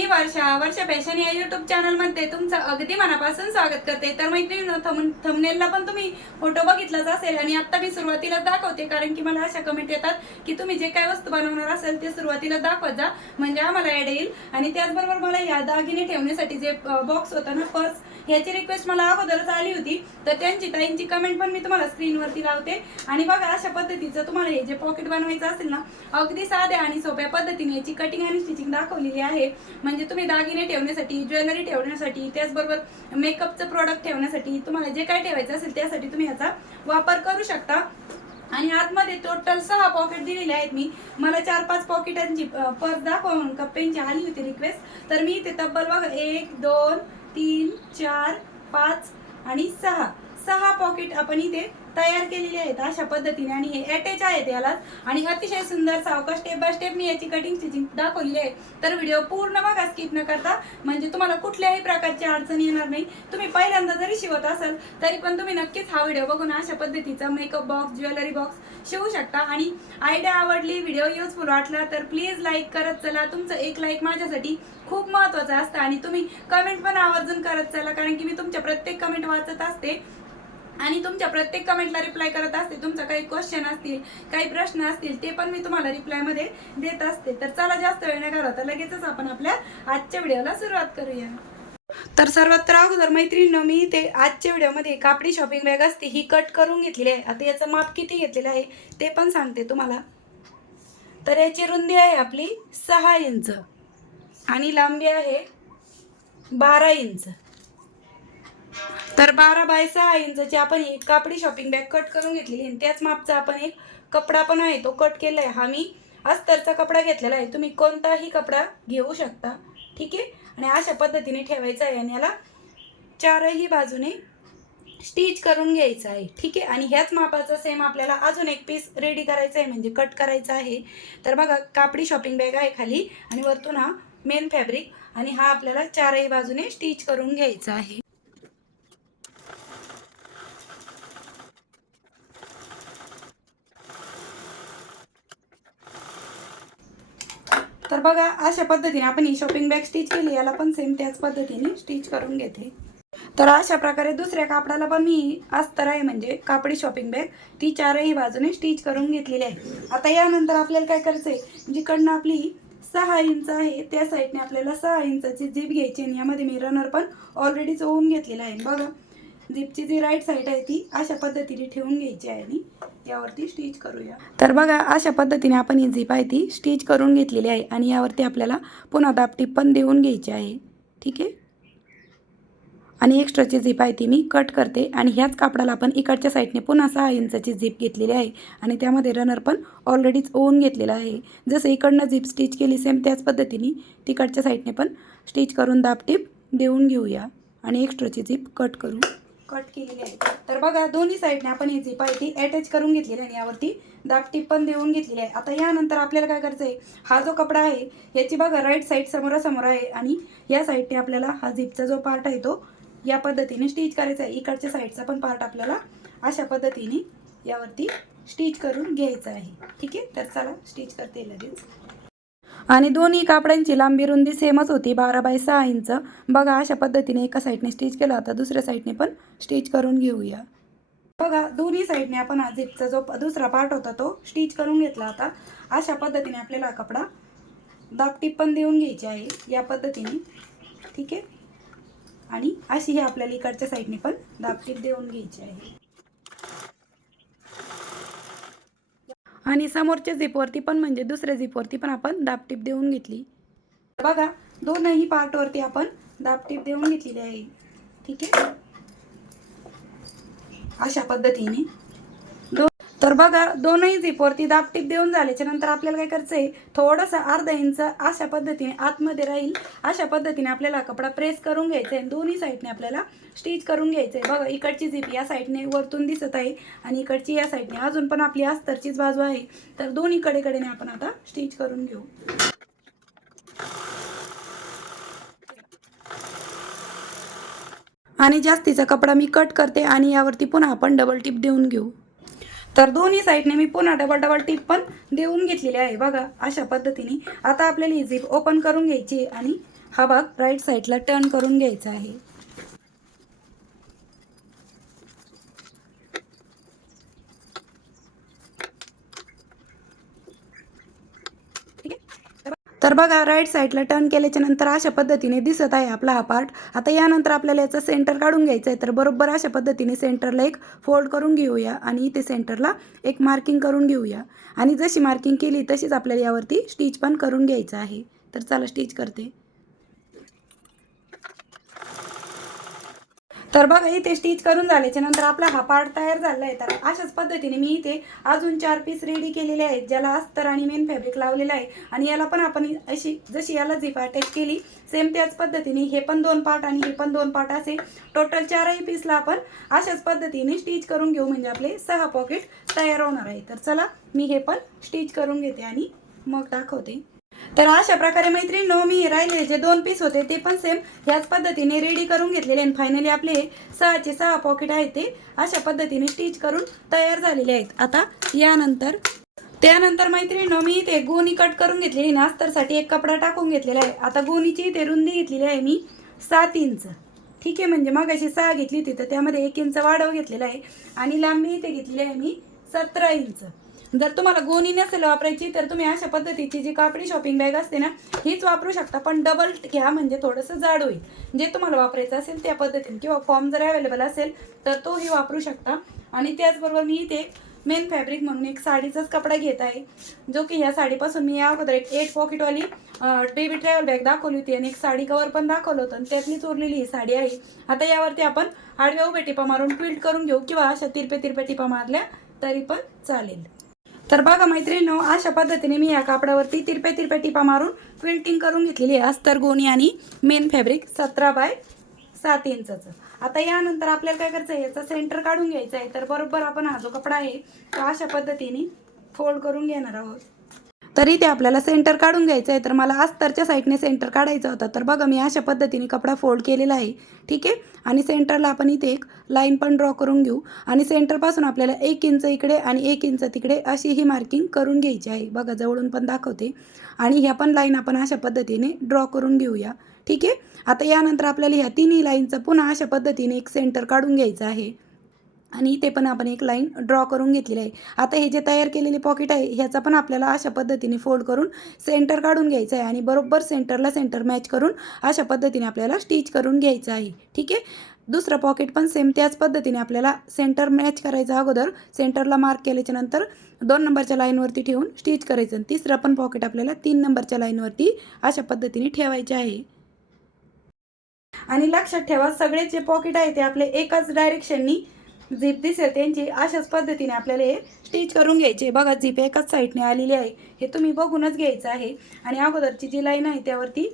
मी वर्षा वर्षा fashion या YouTube चॅनलमध्ये तुमचं अगदी मनापासून स्वागत करते. तर मैत्रिणी थंबनेलला पण तुम्ही फोटो बघितलाच असेल आणि आता मी सुरुवातीला दाखवते कारण की मला अशा कमेंट येतात की तुम्ही जे काय वस्तू बनवणार असेल ते सुरुवातीला दाखवत जा. म्हणजे आम्हाला ॲड येईल. आणि त्याचबरोबर मला या दागिने ठेवण्यासाठी जे बॉक्स होता ना पर्स ह्याची रिक्वेस्ट मला अगोदरच आली होती. तर त्यांची ताईंची कमेंट पण मी तुम्हाला स्क्रीनवरती लावते. आणि बघा अशा पद्धतीचं तुम्हाला हे जे पॉकेट बनवायचं असेल ना अगदी साध्या आणि सोप्या पद्धतीने याची कटिंग आणि स्टिचिंग दाखवलेली आहे. म्हणजे तुम्ही दागिने ठेवण्यासाठी ज्वेलरी ठेवण्यासाठी त्याचबरोबर मेकअपचं प्रोडक्ट ठेवण्यासाठी तुम्हाला जे काय ठेवायचं असेल त्यासाठी तुम्ही याचा वापर करू शकता. आणि आतमध्ये टोटल सहा पॉकेट दिलेले आहेत मी. मला चार पाच पॉकेटांची पर्स दाखवून कप्प्यांची आली होती रिक्वेस्ट तर मी इथे तब्बल बघा एक दोन तीन चार पाच आणि सहा. सहा पॉकेट आपण इथे तयार केलेले आहेत. अशा पद्धतीने आणि हे अटॅच आहेत याला. आणि अतिशय सुंदर सावका स्टेप बाय स्टेप मी याची कटिंग स्टिचिंग दाखवलेली आहे. तर व्हिडिओ पूर्ण बघा स्किप न करता. म्हणजे तुम्हाला कुठल्याही प्रकारची अडचण येणार नाही. तुम्ही पहिल्यांदा जरी शिवत असाल तरी पण तुम्ही नक्कीच हा व्हिडिओ बघून अशा पद्धतीचा मेकअप बॉक्स ज्वेलरी बॉक्स शिवू शकता. आणि आयडिया आवडली व्हिडिओ युजफुल वाटला तर प्लीज लाईक करत चला. तुमचं एक लाईक माझ्यासाठी खूप महत्वाचं असतं. आणि तुम्ही कमेंट पण आवर्जून करत चला कारण की मी तुमच्या प्रत्येक कमेंट वाचत असते. आणि तुमच्या प्रत्येक कमेंटला रिप्लाय करत असते तुमचा काही क्वेश्चन असतील काही प्रश्न असतील ते पण मी तुम्हाला रिप्लायमध्ये देत असते. तर चला जास्त वेळ नाही घालवता लगेचच आपण आपल्या आजच्या व्हिडिओला सुरुवात करूया. तर सर्वात अगोदर मैत्रिणीनं मी ते आजच्या व्हिडिओमध्ये कापडी शॉपिंग बॅग असते ही कट करून घेतलेली आहे. आता याचं माप किती घेतलेलं आहे ते पण सांगते तुम्हाला. तर याची रुंदी आहे आपली सहा इंच आणि लांबी आहे बारा इंच. तर बारा बाय सहा इंचची आपण ही कापडी शॉपिंग बॅग कट करून घेतलेली आणि त्याच मापचा आपण एक कपडा पण आहे तो कट केला आहे. हा मी अस्तरचा कपडा घेतलेला आहे. तुम्ही कोणताही कपडा घेऊ शकता. ठीक आहे? आणि अशा पद्धतीने ठेवायचा आहे आणि याला चारही बाजूने स्टिच करून घ्यायचं आहे. ठीक आहे? आणि ह्याच मापाचा सेम आपल्याला अजून एक पीस रेडी करायचं आहे म्हणजे कट करायचं आहे. तर बघा कापडी शॉपिंग बॅग आहे खाली आणि वरतून हा मेन फॅब्रिक आणि हा आपल्याला चारही बाजूने स्टिच करून घ्यायचा आहे. तर बघा अशा पद्धतीने आपण ही शॉपिंग बॅग स्टिच केली याला पण सेम त्याच पद्धतीने स्टिच करून घेते. तर अशा प्रकारे दुसऱ्या कापडाला पण मी अस्तर आहे म्हणजे कापडी शॉपिंग बॅग ती चारही बाजूने स्टिच करून घेतलेली आहे. आता यानंतर आपल्याला काय करायचं आहे जिकडनं आपली सहा इंच आहे त्या साईडने आपल्याला सहा इंचाची जीप घ्यायची आणि यामध्ये मी रनर पण ऑलरेडी चोवून घेतलेला आहे. बघा जीपची जी राईट साईड आहे ती अशा पद्धतीने ठेवून घ्यायची आहे आणि यावरती स्टिच करूया. तर बघा अशा पद्धतीने आपण ही झीप आहे ती स्टिच करून घेतलेली आहे आणि यावरती आपल्याला पुन्हा दापटीप पण देऊन घ्यायची आहे. ठीक आहे? आणि एक्स्ट्राची झीप आहे ती मी कट करते आणि ह्याच कापडाला आपण इकडच्या साईडने पुन्हा सहा इंचाची झीप घेतलेली आहे आणि त्यामध्ये रनर पण ऑलरेडीच ओवून घेतलेला आहे. जसं इकडनं झीप स्टिच केली सेम त्याच पद्धतीने तिकडच्या साईडने पण स्टिच करून दापटीप देऊन घेऊया आणि एक्स्ट्राची झीप कट करू. कट केलेली आहे. तर बघा दोन्ही साईडने आपण ही झिप आहे ती अटॅच करून घेतलेली आहे आणि यावरती दापटी पण देऊन घेतलेली आहे. आता यानंतर आपल्याला काय करायचं आहे? हा जो कपडा आहे याची बघा राईट साईड समोरासमोर आहे आणि या साईडने आपल्याला हा झिपचा जो पार्ट आहे तो या पद्धतीने स्टिच करायचा आहे. इकडच्या साईडचा पण पार्ट आपल्याला अशा पद्धतीने यावरती स्टिच करून घ्यायचा आहे. ठीक आहे? तर चला स्टिच करते लगेच. आणि दोन्ही कापड्यांची लांबी रुंदी सेमच होती बारा बाय सहा इंच. बघा अशा पद्धतीने एका साईडने स्टिच केला होता दुसऱ्या साईडने पण स्टिच करून घेऊया. बघा दोन्ही साईडने आपण हा झिपचा जो दुसरा पार्ट होता तो स्टिच करून घेतला होता अशा पद्धतीने आपल्याला हा कपडा दापटीप पण देऊन घ्यायची आहे या पद्धतीने. ठीक आहे? आणि अशी ही आपल्याला इकडच्या साईडने पण दापटीप देऊन घ्यायची आहे. आणि समोरच्या झिपवरती पण म्हणजे दुसऱ्या झिपवरती पण आपण दापटीप देऊन घेतली. बघा दोनही पार्टवरती आपण दापटीप देऊन घेतलेली आहे. ठीक आहे? अशा पद्धतीने. तर बघा दोनही झिपवरती दापटीप देऊन झाल्याच्यानंतर आपल्याला काय करायचं आहे थोडंसं अर्धा इंच अशा पद्धतीने आतमध्ये राहील. अशा पद्धतीने आपल्याला कपडा प्रेस करून घ्यायचा आहे दोन्ही साईडने आपल्याला स्टिच करून घ्यायचं आहे बघा इकडची झिप या साईडने वरतून दिसत आहे आणि इकडची या साईडने अजून पण आपली अस्तरचीच बाजू आहे. तर दोन्ही कडेकडेने आपण आता स्टिच करून घेऊ. आणि जास्तीचा कपडा मी कट करते आणि यावरती पुन्हा आपण डबल टिप देऊन घेऊ. तर दोन्ही साईडने मी पुन्हा डबल डबल टिप पण देऊन घेतलेली आहे. बघा अशा पद्धतीने आता आपल्याला ही झीप ओपन करून घ्यायची आहे आणि हा भाग राईट साईडला टर्न करून घ्यायचा आहे ठीक आहे तर बघा राईट साईडला टर्न केल्याच्यानंतर अशा पद्धतीने दिसत आहे आपला हा पार्ट आता यानंतर आपल्याला याचा सेंटर काढून घ्यायचा आहे तर बरोबर अशा पद्धतीने सेंटरला एक फोल्ड करून घेऊया आणि इथे सेंटरला एक मार्किंग करून घेऊया. आणि जशी मार्किंग केली तशीच आपल्याला यावरती स्टिच पण करून घ्यायचं आहे. तर चला स्टिच करते. तर बघा इथे स्टिच करून झाल्याच्यानंतर आपला हा पार्ट तयार झाला आहे तर अशाच पद्धतीने मी इथे अजून चार पीस रेडी केलेले आहेत ज्याला अस्तर आणि मेन फॅब्रिक लावलेलं आहे. आणि याला पण आपण अशी जशी याला झिप अटॅच केली सेम त्याच पद्धतीने हे पण दोन पार्ट आणि हे पण दोन पार्ट असे. टोटल चारही पीसला आपण अशाच पद्धतीने स्टिच करून घेऊ म्हणजे आपले सहा पॉकेट तयार होणार आहे. तर चला मी हे पण स्टिच करून घेते आणि मग दाखवते. तर अशा प्रकारे मैत्रिणींनो मी राहिले जे दोन पीस होते ते पण सेम ह्याच पद्धतीने रेडी करून घेतलेले आणि फायनली आपले सहाचे सहा पॉकेट आहेत ते अशा पद्धतीने स्टिच करून तयार झालेले आहेत. आता यानंतर त्यानंतर मैत्रिणींनो मी इथे गोणी कट करून घेतलेली ना अस्तरसाठी एक कपडा टाकून घेतलेला आहे. आता गोणीची इथे रुंदी घेतलेली आहे मी सात इंच. ठीक आहे म्हणजे मग अशी सहा घेतली होती तर त्यामध्ये एक इंच वाढव घेतलेला आहे. आणि लांबी इथे घेतलेली आहे मी सतरा इंच. जर तुम्हाला गोणी नसेल वापरायची तर तुम्ही अशा पद्धतीची जी कापडी शॉपिंग बॅग असते ना हीच वापरू शकता. पण डबल घ्या म्हणजे थोडंसं जाड होईल. जे तुम्हाला वापरायचं असेल त्या पद्धतीने. किंवा फॉर्म जर अवेलेबल असेल तर तोही वापरू शकता. आणि त्याचबरोबर मी इथे मेन फॅब्रिक म्हणून एक साडीचाच कपडा घेत आहे. जो की ह्या साडीपासून मी या अगोदर एक एट पॉकेटवाली बेबी ट्रॅव्हल बॅग दाखवली होती आणि एक साडी कवर पण दाखवलं होतं. आणि त्यातलीच उरलेली ही साडी आहे. आता यावरती आपण आडव्या उभ्या टिपा मारून क्विल्ट करून घेऊ किंवा अशा तिरपे तिरपे टिपा मारल्या तरी पण चालेल. तर बघा मैत्रिणीनो अशा पद्धतीने मी या कापडावरती तिरपे तिरपे टिपा मारून क्विल्टिंग करून घेतलेली आहे. अस्तर गोणी आणि मेन फॅब्रिक सतरा बाय सात इंचाचं. आता यानंतर आपल्याला काय करायचं आहे? याचा सेंटर काढून घ्यायचा आहे. तर बरोबर आपण हा जो कपडा आहे तो अशा पद्धतीने फोल्ड करून घेणार आहोत. तरी ते आपल्याला सेंटर काढून घ्यायचं आहे तर मला अस्तरच्या साईडने सेंटर काढायचं होतं. तर बघा मी अशा पद्धतीने कपडा फोल्ड केलेला आहे. ठीक आहे? आणि सेंटरला आपण इथे एक लाईन पण ड्रॉ करून घेऊ. आणि सेंटरपासून आपल्याला एक इंच इकडे आणि एक इंच तिकडे अशी ही मार्किंग करून घ्यायची आहे. बघा जवळून पण दाखवते. आणि ह्या पण लाईन आपण अशा पद्धतीने ड्रॉ करून घेऊया. ठीक आहे? आता यानंतर आपल्याला ह्या तिन्ही लाईनचं पुन्हा अशा पद्धतीने एक सेंटर काढून घ्यायचं आहे. आणि इथे पण आपण एक लाईन ड्रॉ करून घेतलेली आहे. आता हे जे तयार केलेले पॉकेट आहे ह्याचा पण आपल्याला अशा पद्धतीने फोल्ड करून सेंटर काढून घ्यायचं आहे आणि बरोबर सेंटरला सेंटर मॅच करून अशा पद्धतीने आपल्याला स्टिच करून घ्यायचं आहे. ठीक आहे? दुसरं पॉकेट पण सेम त्याच पद्धतीने आपल्याला सेंटर मॅच करायचं अगोदर सेंटरला मार्क केल्याच्यानंतर दोन नंबरच्या लाईनवरती ठेवून स्टिच करायचं आणि तिसरं पण पॉकेट आपल्याला तीन नंबरच्या लाईनवरती अशा पद्धतीने ठेवायचे आहे. आणि लक्षात ठेवा सगळे जे पॉकेट आहे ते आपले एकाच डायरेक्शननी झिप दिसेल त्यांची अशाच पद्धतीने आपल्याला हे स्टिच करून घ्यायचे. बघा झिप एकाच साईडने आलेली आहे. हे तुम्ही बघूनच घ्यायचं आहे. आणि अगोदरची जी लाईन आहे त्यावरती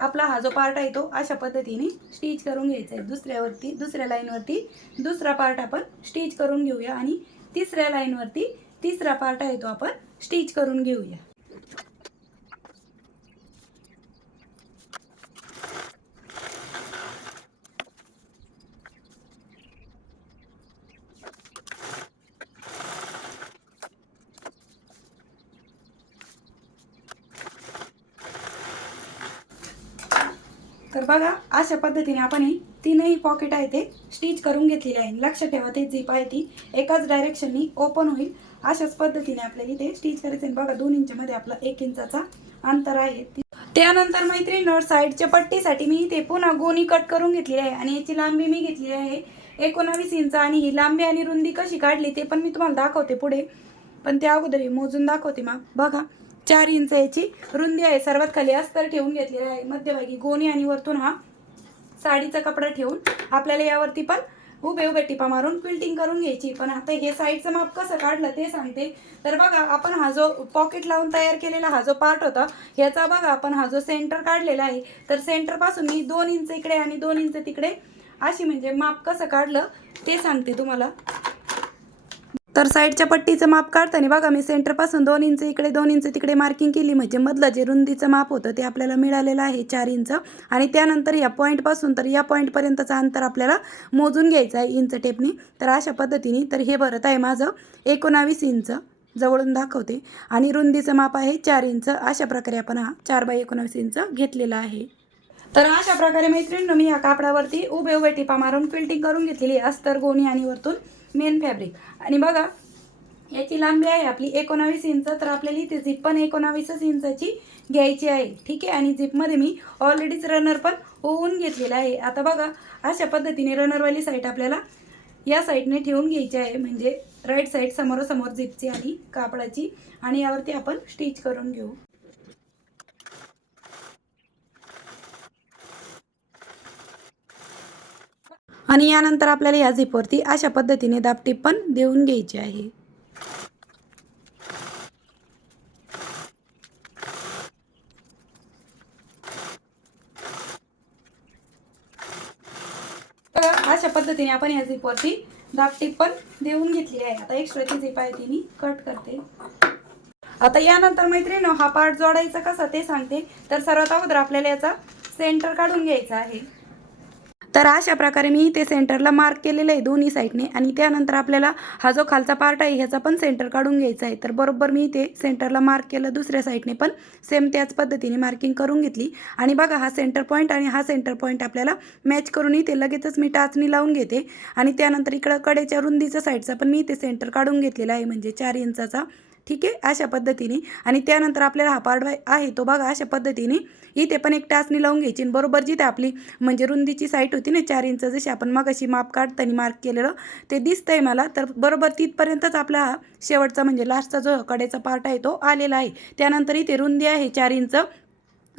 आपला हा जो पार्ट आहे तो अशा पद्धतीने स्टिच करून घ्यायचा आहे. दुसऱ्यावरती दुसऱ्या लाईनवरती दुसरा पार्ट आपण स्टिच करून घेऊया. आणि तिसऱ्या लाईनवरती तिसरा पार्ट आहे तो आपण स्टिच करून घेऊया. तर बघा अशा पद्धतीने आपण हे तीनही पॉकेट आहे ते स्टिच करून घेतलेले आहे. लक्षात ठेवा ते झीप आहे ती. एकाच डायरेक्शननी ओपन होईल. अशाच पद्धतीने आपल्याला इथे स्टिच करायचं आहे. बघा दोन इंचमध्ये आपला एक इंचाचा अंतर आहे. त्यानंतर मैत्रिणींवर साईडच्या पट्टीसाठी मी इथे पुन्हा गोणी कट करून घेतली आहे आणि याची लांबी मी घेतली आहे एकोणावीस इंच आणि ही लांबी आणि रुंदी कशी काढली ते पण मी तुम्हाला दाखवते पुढे. पण त्या अगोदर मोजून दाखवते मग. बघा चार इंच याची रुंदी आहे. सर्वात खाली अस्तर ठेवून घेतलेली आहे. मध्यभागी गोणी आणि वरतून हा साडीचा कपडा ठेवून आपल्याला यावरती पण उभे उभे टिपा मारून क्विल्टिंग करून घ्यायची. पण आता हे साईडचं माप कसं काढलं ते सांगते. तर बघा आपण हा जो पॉकेट लावून तयार केलेला हा जो पार्ट होता ह्याचा बघा आपण हा जो सेंटर काढलेला आहे. तर सेंटरपासून मी दोन इंच इकडे आणि दोन इंच तिकडे अशी म्हणजे माप कसं काढलं ते सांगते तुम्हाला. तर साईडच्या पट्टीचं माप काढताना बघा मी सेंटरपासून दोन इंच इकडे दोन इंच तिकडे मार्किंग केली. म्हणजे मधलं जे रुंदीचं माप होतं ते आपल्याला मिळालेलं आहे चार इंच. आणि त्यानंतर या पॉईंटपासून तर या पॉईंटपर्यंतचं अंतर आपल्याला मोजून घ्यायचं आहे इंच टेपने. तर अशा पद्धतीने तर हे भरत आहे माझं एकोणावीस इंच जवळून दाखवते. आणि रुंदीचं माप आहे चार इंच. अशा प्रकारे आपण हा चार बाय एकोणावीस इंच घेतलेला आहे. तर अशा प्रकारे मैत्रिणीनं मी या कापडावरती उभे उभे टिपा मारून फिल्टिंग करून घेतलेली अस्तर गोणी आणि वरतून मेन फॅब्रिक आणि बघा याची लांबी आहे आपली एकोणावीस इंच तर आपल्याला इथे झिप पण एकोणावीसच इंचाची घ्यायची आहे. ठीक आहे? आणि झिपमध्ये मी ऑलरेडीच रनर पण होऊन घेतलेला आहे. आता बघा अशा पद्धतीने रनरवाली साईड आपल्याला या साईडने ठेवून घ्यायची आहे. म्हणजे राईट साईड समोरासमोर झिपची आणि कापडाची. आणि यावरती आपण स्टिच करून घेऊ. आणि यानंतर आपल्याला या झिपवरती अशा पद्धतीने दापटी पण देऊन घ्यायची आहे. तर अशा पद्धतीने आपण या झिपवरती दापटी पण देऊन घेतली आहे. आता एक्स्ट्राची झिप आहे ती मी कट करते. आता यानंतर मैत्रिणी हा पार्ट जोडायचा कसा ते सांगते. तर सर्वात अगोदर आपल्याला याचा सेंटर काढून घ्यायचा आहे. तर अशा प्रकारे मी इथे सेंटरला मार्क केलेलं आहे दोन्ही साईडने. आणि त्यानंतर आपल्याला हा जो खालचा पार्ट आहे ह्याचा पण सेंटर काढून घ्यायचा आहे. तर बरोबर मी इथे सेंटरला मार्क केलं दुसऱ्या साईडने पण सेम त्याच पद्धतीने मार्किंग करून घेतली. आणि बघा हा सेंटर पॉईंट आणि हा सेंटर पॉईंट आपल्याला मॅच करून इथे लगेचच मी टाचणी लावून घेते. आणि त्यानंतर इकडं कडेच्या रुंदीचा साईडचा पण मी ते सेंटर काढून घेतलेला आहे म्हणजे चार इंचाचा. ठीक आहे? अशा पद्धतीने. आणि त्यानंतर आपल्याला हा पार्ट आहे तो बघा अशा पद्धतीने. इथे पण एक टाचणी लावून घ्यायची. आणि बरोबर जिथे आपली म्हणजे रुंदीची साईट होती ना चार इंच जशी आपण मग अशी माप काढताना मार्क केलेलं ते दिसतंय मला. तर बरोबर तिथपर्यंतच आपला हा शेवटचा म्हणजे लास्टचा जो कडेचा पार्ट आहे तो आलेला आहे. त्यानंतर इथे रुंदी आहे चार इंच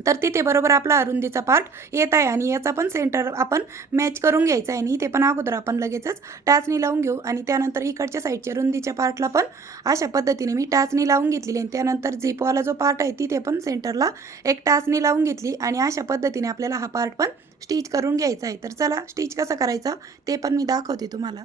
तर तिथे बरोबर आपला रुंदीचा पार्ट येत आहे आणि याचा पण सेंटर आपण मॅच करून घ्यायचा आहे आणि इथे पण अगोदर आपण लगेचच टाचणी लावून घेऊ. आणि त्यानंतर इकडच्या साईडच्या रुंदीच्या पार्टला पण अशा पद्धतीने मी टाचणी लावून घेतलेली आणि त्यानंतर झिपवाला जो पार्ट आहे तिथे पण सेंटरला एक टाचणी लावून घेतली आणि अशा पद्धतीने आपल्याला हा पार्ट पण स्टिच करून घ्यायचा आहे. तर चला स्टिच कसं करायचं ते पण मी दाखवते तुम्हाला.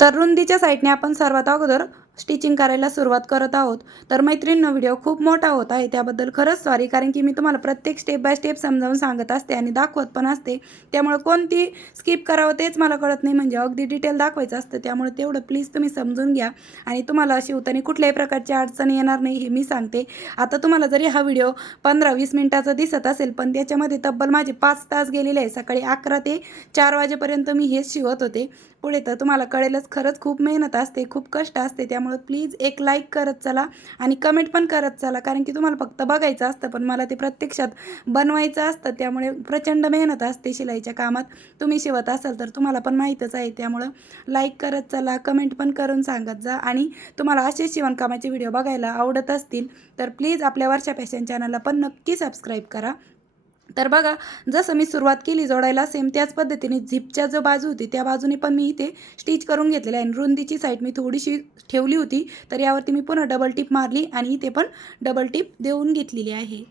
तर रुंदीच्या साईडने आपण सर्वात अगोदर स्टिचिंग करायला सुरुवात करत आहोत. तर मैत्रिणींनो व्हिडिओ खूप मोठा होत आहे. त्याबद्दल खरंच सॉरी कारण की मी तुम्हाला प्रत्येक स्टेप बाय स्टेप समजावून सांगत असते आणि दाखवत पण असते. त्यामुळे कोणती स्किप करावं तेच मला कळत नाही. म्हणजे अगदी डिटेल दाखवायचं असतं. त्यामुळे तेवढं प्लीज तुम्ही समजून घ्या. आणि तुम्हाला शिवताना कुठल्याही प्रकारची अडचण येणार नाही हे मी सांगते. आता तुम्हाला जरी हा व्हिडिओ पंधरा वीस मिनिटाचा दिसत असेल पण त्याच्यामध्ये तब्बल माझे पाच तास गेलेले आहे सकाळी अकरा ते चार वाजेपर्यंत मी हेच शिवत होते. पुढे तर तुम्हाला कळेलच खरंच खूप मेहनत असते खूप कष्ट असते. त्या त्यामुळं प्लीज एक लाईक करत चला आणि कमेंट पण करत चला. कारण की तुम्हाला फक्त बघायचं असतं पण मला ते प्रत्यक्षात बनवायचं असतं. त्यामुळे प्रचंड मेहनत असते शिलाईच्या कामात. तुम्ही शिवत असाल तर तुम्हाला पण माहीतच आहे. त्यामुळं लाईक करत चला कमेंट पण करून सांगत जा. आणि तुम्हाला असे शिवणकामाचे व्हिडिओ बघायला आवडत असतील तर प्लीज आपल्या वर्षा फॅशन चॅनलला पण नक्की सबस्क्राईब करा. तर बघा जसं मी सुरुवात केली जोडायला सेम त्याच पद्धतीने झिपच्या जो बाजू होती त्या बाजूने पण मी इथे स्टिच करून घेतलेलं आहे. आणि रुंदीची साईड मी थोडीशी ठेवली होती तर यावरती मी पुन्हा डबल टिप मारली आणि इथे पण डबल टिप देऊन घेतलेली आहे.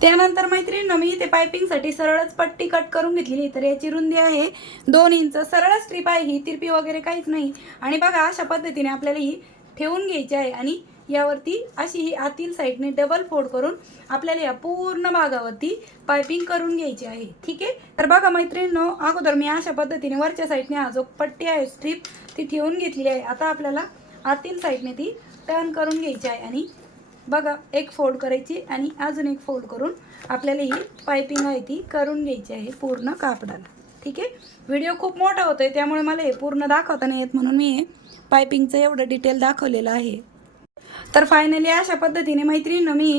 त्यानंतर मैत्रिणीनं मी इथे पायपिंगसाठी सरळच पट्टी कट करून घेतलेली तर याची रुंदी आहे दोन इंच. सरळ स्ट्रीप आहे ही तिरपी वगैरे काहीच नाही. आणि बघा अशा पद्धतीने आपल्याला ही ठेवून घ्यायची आहे. आणि यावरती अशी ही आतील साईडने डबल फोड करून आपल्याला या पूर्ण भागावरती पायपिंग करून घ्यायची आहे. ठीक आहे? तर बघा मैत्रिणींनो अगोदर मी अशा पद्धतीने वरच्या साईडने हा जो पट्टी आहे स्ट्रीप ती ठेवून घेतलेली आहे. आता आपल्याला आतील साईडने ती टर्न करून घ्यायची आहे आणि बघा एक फोल्ड करायची आणि अजून एक फोल्ड करून आपल्याला ही पायपिंग आहे ती करून घ्यायची आहे पूर्ण कापडाला. ठीक आहे? व्हिडिओ खूप मोठा होतो आहे त्यामुळे मला हे पूर्ण दाखवता नाही येत म्हणून मी हे पायपिंगचं एवढं डिटेल दाखवलेलं आहे. तर फायनली अशा पद्धतीने मैत्रिणीनं मी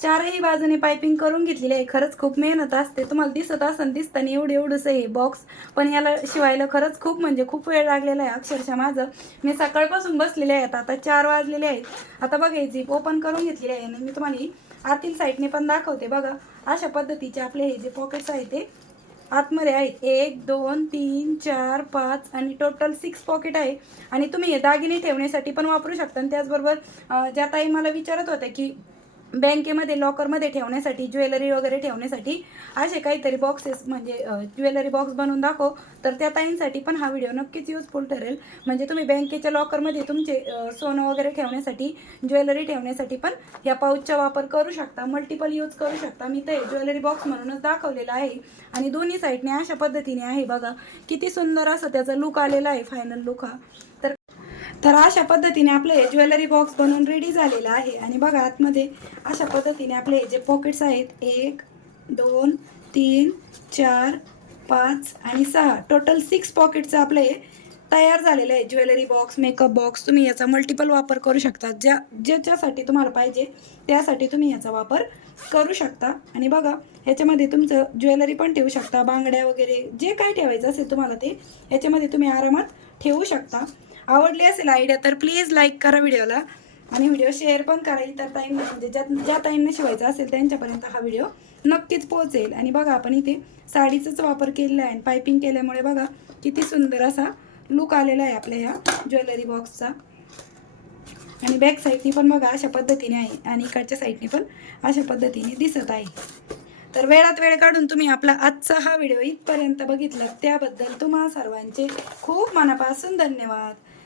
चारही बाजूने पायपिंग करून घेतलेली आहे. खरंच खूप मेहनत असते. तुम्हाला दिसत असन दिसताना एवढं एवढंच हे बॉक्स पण याला शिवायला खरंच खूप म्हणजे खूप वेळ लागलेला आहे अक्षरशः माझं. मी सकाळपासून बसलेले आहेत. आता चार वाजलेले आहेत. आता बघा ही ओपन करून घेतलेली आहे. आणि मी तुम्हाला आतील साईडने पण दाखवते. बघा अशा पद्धतीचे आपले हे जे पॉकेट्स आहेत ते आतमध्ये आहेत एक दोन तीन चार पाच आणि टोटल सिक्स पॉकेट आहे. आणि तुम्ही हे दागिने ठेवण्यासाठी पण वापरू शकता. आणि त्याचबरोबर ज्या ताई मला विचारत होत्या की बँकेमध्ये लॉकरमध्ये ठेवण्यासाठी ज्वेलरी वगैरे ठेवण्यासाठी असे काहीतरी बॉक्सेस म्हणजे ज्वेलरी बॉक्स बनवून दाखव. तर त्या ताईंसाठी पण हा व्हिडिओ नक्कीच युजफुल ठरेल. म्हणजे तुम्ही बँकेच्या लॉकरमध्ये तुमचे सोनं वगैरे ठेवण्यासाठी ज्वेलरी ठेवण्यासाठी पण या पाऊचचा वापर करू शकता. मल्टिपल यूज करू शकता. मी ते ज्वेलरी बॉक्स म्हणूनच दाखवलेला आहे. आणि दोन्ही साईडने अशा पद्धतीने आहे बघा. किती सुंदर असं त्याचा लुक आलेला आहे फायनल लुक हा. तर तर अशा पद्धतीने आपलं हे ज्वेलरी बॉक्स बनवून रेडी झालेलं आहे. आणि बघा आतमध्ये अशा पद्धतीने आपले हे जे पॉकेट्स आहेत एक दोन तीन चार पाच आणि सहा टोटल सिक्स पॉकेटचं आपलं हे तयार झालेलं आहे ज्वेलरी बॉक्स मेकअप बॉक्स तुम्ही याचा मल्टिपल वापर करू शकता. ज्या ज्याच्यासाठी तुम्हाला पाहिजे त्यासाठी तुम्ही याचा वापर करू शकता. आणि बघा ह्याच्यामध्ये तुमचं ज्वेलरी पण ठेवू शकता. बांगड्या वगैरे जे काय ठेवायचं असेल तुम्हाला ते ह्याच्यामध्ये तुम्ही आरामात ठेवू शकता. आवडली असेल आयडिया तर प्लीज लाईक करा व्हिडिओला आणि व्हिडिओ शेअर पण करा इतर ताईंना. म्हणजे ज्या ज्या ताईंना शिवायचा असेल त्यांच्यापर्यंत हा व्हिडिओ नक्कीच पोहोचेल. आणि बघा आपण इथे साडीचाच वापर केलेला आहे. आणि पायपिंग केल्यामुळे बघा किती सुंदर असा लुक आलेला आहे आपल्या ह्या ज्वेलरी बॉक्सचा आणि बॅक साईडनी पण बघा अशा पद्धतीने आहे. आणि इकडच्या साईडनी पण अशा पद्धतीने दिसत आहे. तर वेळात वेळ काढून तुम्ही आपला आजचा हा व्हिडिओ इथपर्यंत बघितला त्याबद्दल तुम्हा सर्वांचे खूप मनापासून धन्यवाद.